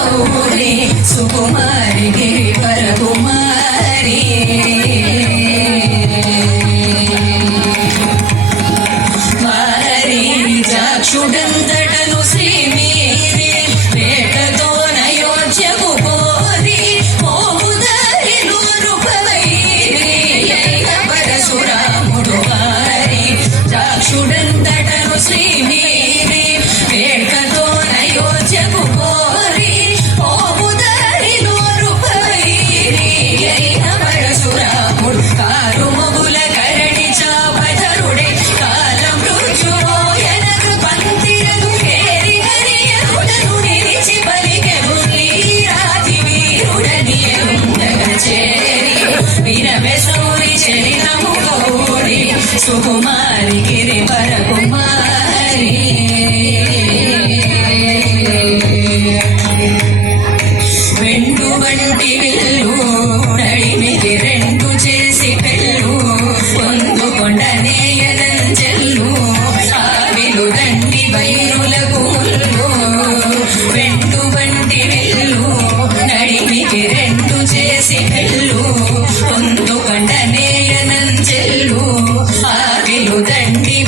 గౌరీ సుకుమారి గిరి పరకుమారి వారి జాక్షుడంతటను శ్రీమీరి వేటతో నయోధ్యకు పోరి మోముదారిలో రూపవైరి పరశురాముడు వారి జాక్షుడంతటను శ్రీమీరి వేటతో నయోధ్యకు పోరి మోముదారిలో రూపవైరి పరశురాముడు కారు మొగుల కరణి చాపధరుడే కాల మృత్యుమోయనకు పంతిరదు కేరి హరియరుడను నిలిచి పలికెను వీరాది వీరుడని ఎరుండగ చేరి విరవె సౌరి చరితము గౌరి సుకుమారి గిరి పరకుమారి వెండు వంటి విల్లు నడిమి